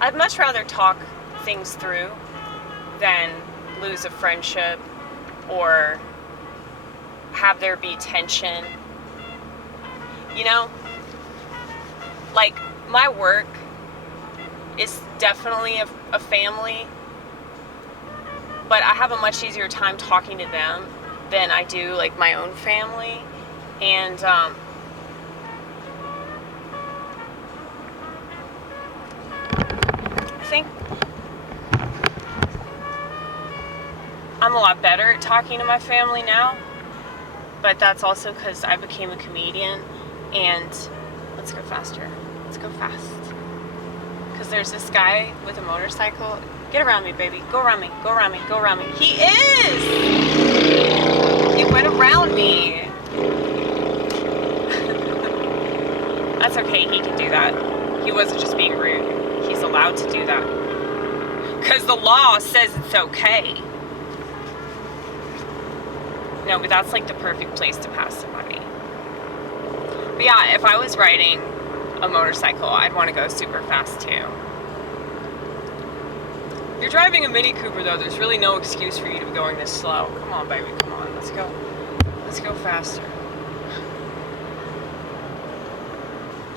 I'd much rather talk things through than lose a friendship or have there be tension. You know, like, my work is definitely a family, but I have a much easier time talking to them than I do, like, my own family. And I think I'm a lot better at talking to my family now, but that's also because I became a comedian. And let's go faster. Let's go fast. Because there's this guy with a motorcycle. Get around me, baby. Go around me. Go around me. Go around me. He is! He went around me. That's okay. He can do that. He wasn't just being rude. He's allowed to do that. Because the law says it's okay. No, but that's like the perfect place to pass somebody. But yeah, if I was riding a motorcycle, I'd want to go super fast too. If you're driving a Mini Cooper though, there's really no excuse for you to be going this slow. Come on, baby, come on, let's go. Let's go faster.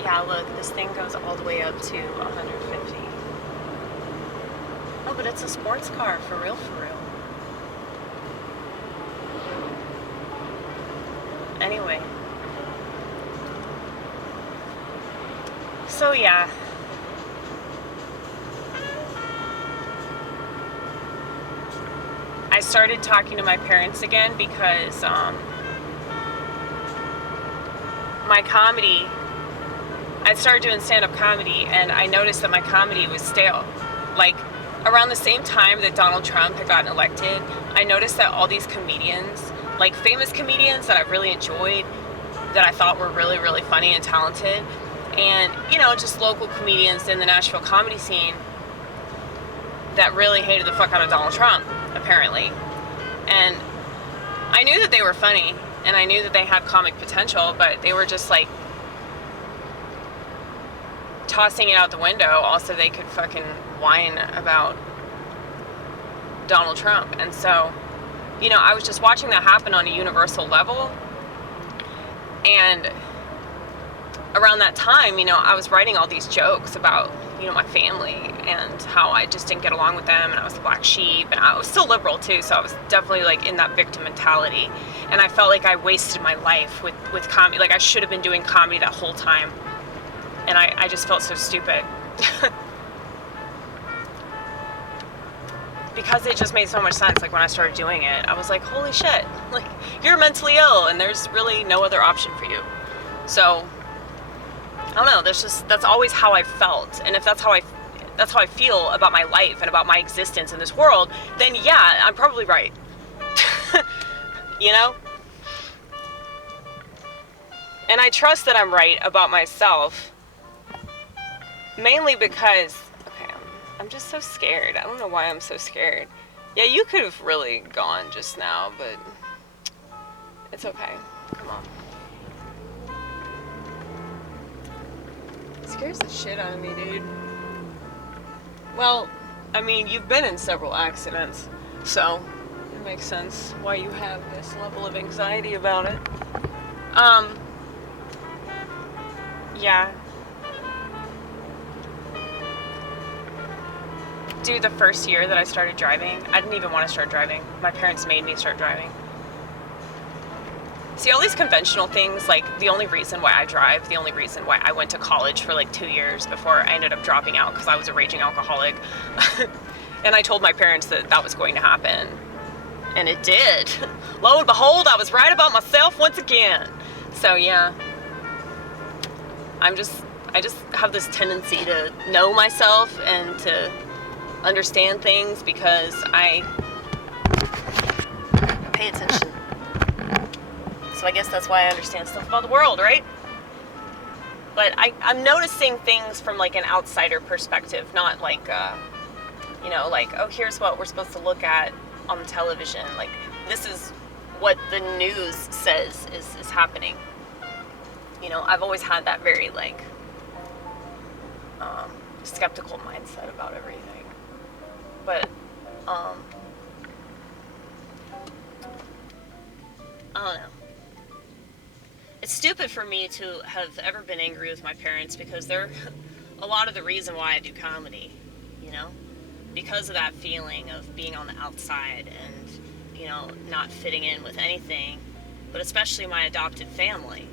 Yeah, look, this thing goes all the way up to 150. Oh, but it's a sports car, for real, for real. Anyway. So yeah. I started talking to my parents again because my comedy, I started doing stand-up comedy, and I noticed that my comedy was stale. Like, around the same time that Donald Trump had gotten elected, I noticed that all these comedians, like famous comedians that I really enjoyed, that I thought were really, really funny and talented, and, you know, just local comedians in the Nashville comedy scene that really hated the fuck out of Donald Trump, apparently. And I knew that they were funny, and I knew that they had comic potential, but they were just like tossing it out the window also they could fucking whine about Donald Trump. And so, you know, I was just watching that happen on a universal level. And around that time, you know, I was writing all these jokes about, you know, my family and how I just didn't get along with them, and I was the black sheep, and I was still liberal too, so I was definitely like in that victim mentality, and I felt like I wasted my life with comedy. Like, I should have been doing comedy that whole time, and I just felt so stupid. Because it just made so much sense. Like, when I started doing it, I was like, holy shit, like, you're mentally ill and there's really no other option for you. So I don't know, that's always how I felt. And if that's how I feel about my life and about my existence in this world, then yeah, I'm probably right. You know? And I trust that I'm right about myself, mainly because, okay, I'm just so scared. I don't know why I'm so scared. Yeah, you could have really gone just now, but it's okay. Come on. It scares the shit out of me, dude. Well, I mean, you've been in several accidents, so it makes sense why you have this level of anxiety about it. Yeah. Dude, the first year that I started driving, I didn't even want to start driving. My parents made me start driving. See, all these conventional things, like, the only reason why I drive, the only reason why I went to college for like 2 years before I ended up dropping out because I was a raging alcoholic. And I told my parents that that was going to happen. And it did. Lo and behold, I was right about myself once again. So yeah. I just have this tendency to know myself and to understand things because I pay attention. So I guess that's why I understand stuff about the world, right? But I'm noticing things from like an outsider perspective, not like, you know, like, oh, here's what we're supposed to look at on the television. Like, this is what the news says is happening. You know, I've always had that very, like, skeptical mindset about everything. But, I don't know. It's stupid for me to have ever been angry with my parents because they're a lot of the reason why I do comedy, you know? Because of that feeling of being on the outside and, you know, not fitting in with anything, but especially my adopted family.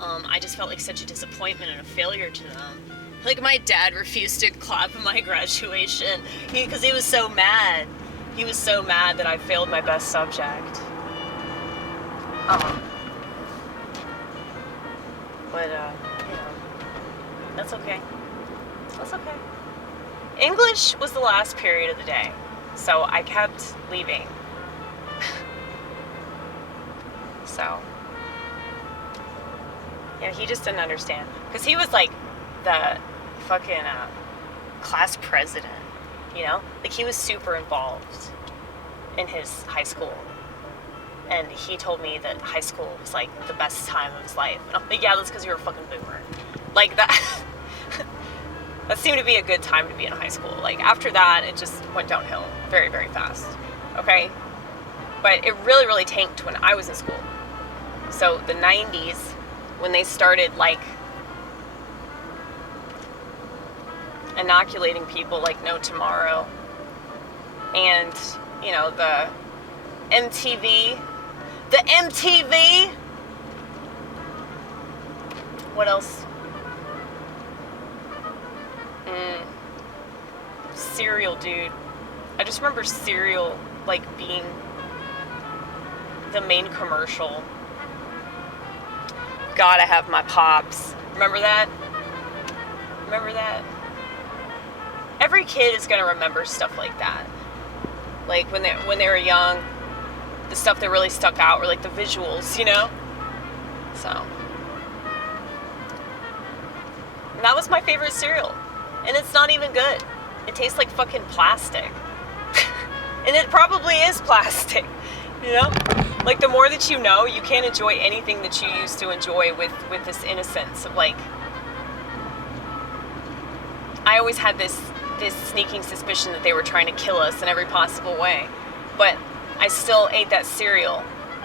I just felt like such a disappointment and a failure to them. Like, my dad refused to clap at my graduation because he was so mad. He was so mad that I failed my best subject. But, you know, that's okay. That's okay. English was the last period of the day, so I kept leaving. So, yeah, he just didn't understand. Because he was like the fucking class president, you know? Like, he was super involved in his high school. And he told me that high school was like the best time of his life. And I'm like, yeah, that's because you were a fucking boomer. Like, that that seemed to be a good time to be in high school. Like, after that, it just went downhill very, very fast. Okay? But it really, really tanked when I was in school. So the 90s, when they started, like, inoculating people like no tomorrow, and, you know, the MTV, what else? Cereal, dude. I just remember cereal, like, being the main commercial. Gotta have my pops. Remember that? Remember that? Every kid is gonna remember stuff like that. Like, when they were young, the stuff that really stuck out were like the visuals, you know? So, and that was my favorite cereal. And it's not even good. It tastes like fucking plastic. And it probably is plastic, you know? Like, the more that you know, you can't enjoy anything that you used to enjoy with this innocence of, like, I always had this sneaking suspicion that they were trying to kill us in every possible way. But I still ate that cereal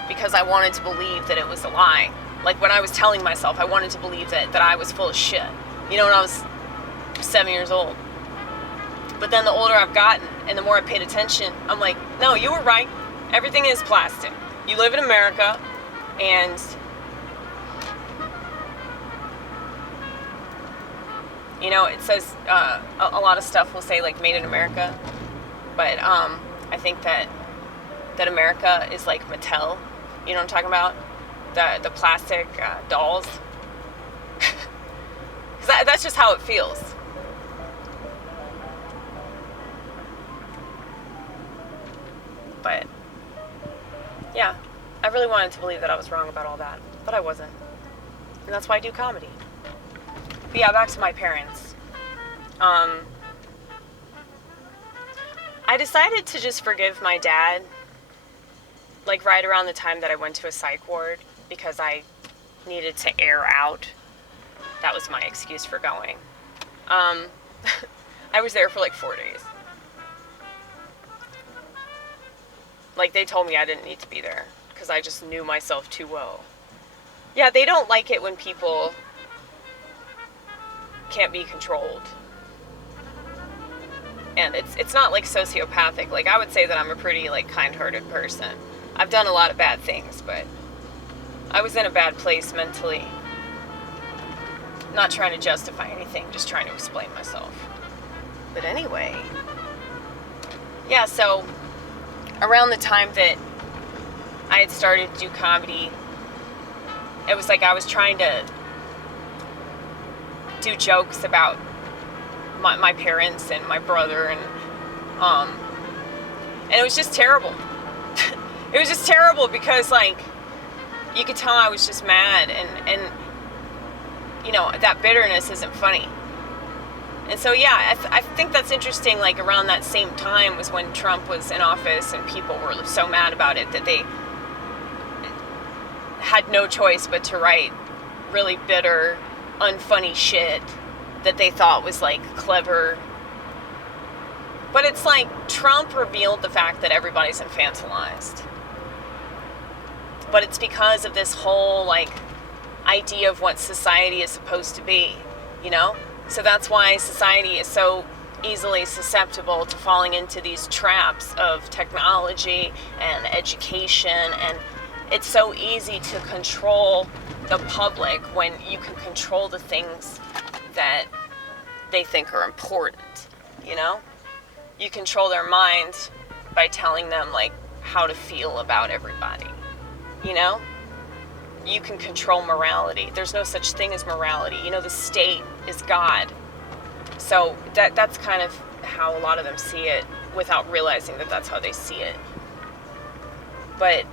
because I wanted to believe that it was a lie. Like, when I was telling myself, I wanted to believe that I was full of shit. You know, when I was 7 years old. But then the older I've gotten and the more I paid attention, I'm like, no, you were right. Everything is plastic. You live in America, and you know, it says a lot of stuff will say, like, made in America, but I think that America is like Mattel. You know what I'm talking about? The plastic dolls. That's just how it feels. But yeah, I really wanted to believe that I was wrong about all that, but I wasn't. And that's why I do comedy. But yeah, back to my parents. I decided to just forgive my dad, like, right around the time that I went to a psych ward, because I needed to air out. That was my excuse for going. I was there for like 4 days. Like, they told me I didn't need to be there because I just knew myself too well. Yeah, they don't like it when people can't be controlled. And it's not, like, sociopathic. Like, I would say that I'm a pretty, like, kind-hearted person. I've done a lot of bad things, but I was in a bad place mentally. Not trying to justify anything, just trying to explain myself. But anyway, yeah, so around the time that I had started to do comedy, it was like I was trying to do jokes about my parents and my brother, and it was just terrible. It was just terrible because, like, you could tell I was just mad, and you know, that bitterness isn't funny. And so, yeah, I think that's interesting. Like, around that same time was when Trump was in office, and people were so mad about it that they had no choice but to write really bitter, unfunny shit that they thought was like clever. But it's like Trump revealed the fact that everybody's infantilized. But it's because of this whole like idea of what society is supposed to be, you know? So that's why society is so easily susceptible to falling into these traps of technology and education, and it's so easy to control the public when you can control the things that they think are important, you know? You control their mind by telling them like how to feel about everybody, you know? You can control morality. There's no such thing as morality. You know, the state is God. So that's kind of how a lot of them see it without realizing that that's how they see it. But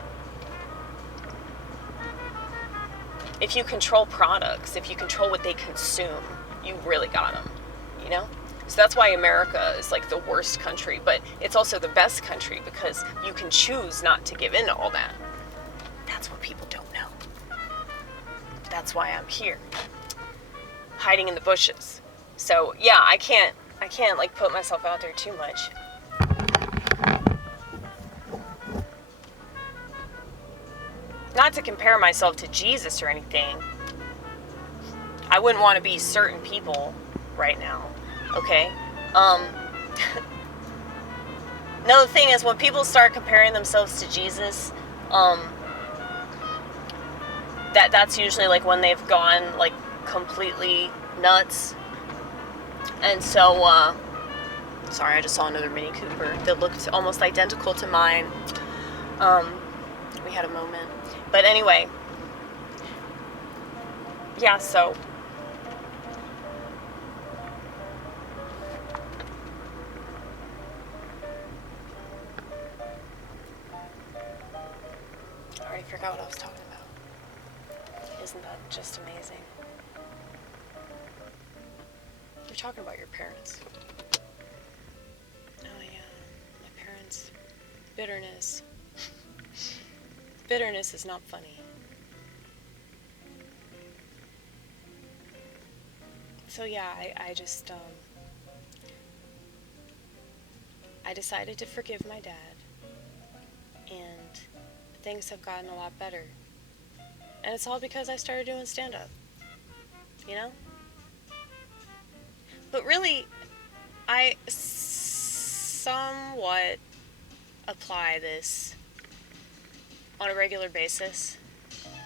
if you control products, if you control what they consume, you really got them, you know? So that's why America is like the worst country, but it's also the best country because you can choose not to give in to all that. That's what people don't know. That's why I'm here, hiding in the bushes. So yeah, I can't like put myself out there too much. Not to compare myself to Jesus or anything. I wouldn't want to be certain people right now, okay? No, the thing is, when people start comparing themselves to Jesus, that's usually like when they've gone like completely nuts. And so, sorry, I just saw another Mini Cooper that looked almost identical to mine. We had a moment. But anyway, yeah, so I already forgot what I was talking about. Isn't that just amazing? You're talking about your parents. Oh yeah, my parents. Bitterness. Bitterness is not funny. So yeah, I just, I decided to forgive my dad, and things have gotten a lot better. And it's all because I started doing stand-up, you know? But really, I somewhat apply this on a regular basis.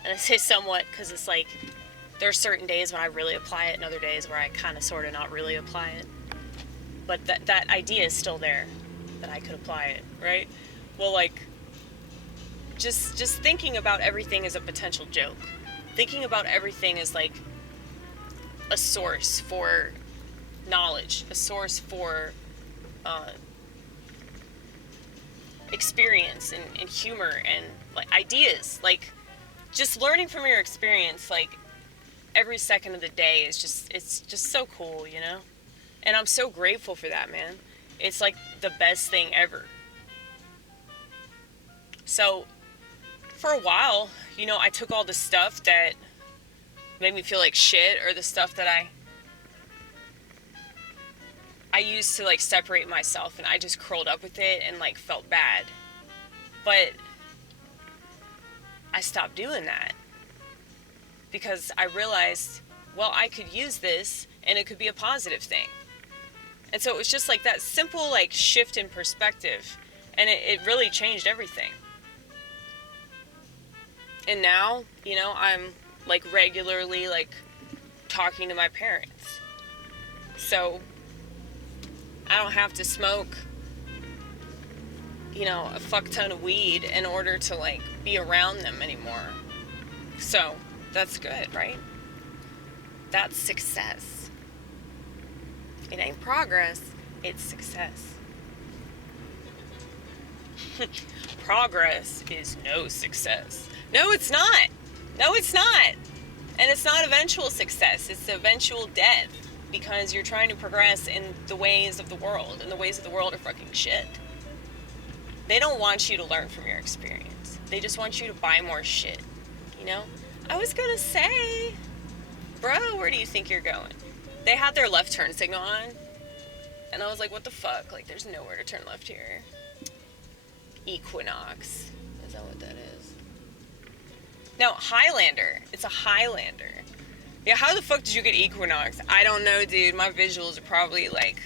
And I say somewhat because it's like, there are certain days when I really apply it and other days where I kind of sort of not really apply it. But that idea is still there, that I could apply it, right? Well, like, just thinking about everything as a potential joke. Thinking about everything as like a source for knowledge, a source for experience and humor and like ideas. Like, just learning from your experience, like, every second of the day is it's just so cool, you know? And I'm so grateful for that, man. It's like the best thing ever. So, for a while, you know, I took all the stuff that made me feel like shit, or the stuff that I used to like separate myself, and I just curled up with it and like felt bad. But I stopped doing that because I realized, well, I could use this and it could be a positive thing. And so it was just like that simple like shift in perspective, and it really changed everything. And now, you know, I'm like regularly like talking to my parents. So I don't have to smoke, you know, a fuck ton of weed in order to like be around them anymore. So that's good, right? That's success. It ain't progress, it's success. Progress is no success. No, it's not. No, it's not. And it's not eventual success. It's eventual death, because you're trying to progress in the ways of the world, and the ways of the world are fucking shit. They don't want you to learn from your experience. They just want you to buy more shit, you know? I was gonna say, bro, where do you think you're going? They had their left turn signal on, and I was like, what the fuck? Like, there's nowhere to turn left here. Equinox. Is that what that is? No, Highlander. It's a Highlander. Yeah, how the fuck did you get Equinox? I don't know, dude. My visuals are probably, like...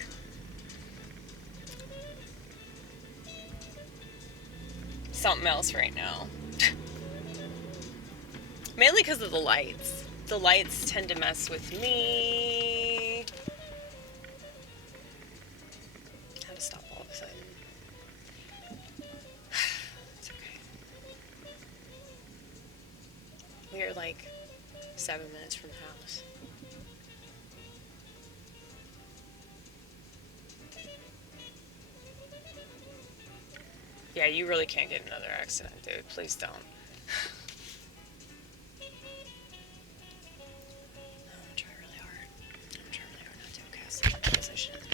something else right now. Mainly because of the lights. The lights tend to mess with me. How to stop all of a sudden. It's okay. We are like 7 minutes from the house. Yeah, you really can't get another accident, dude. Please don't.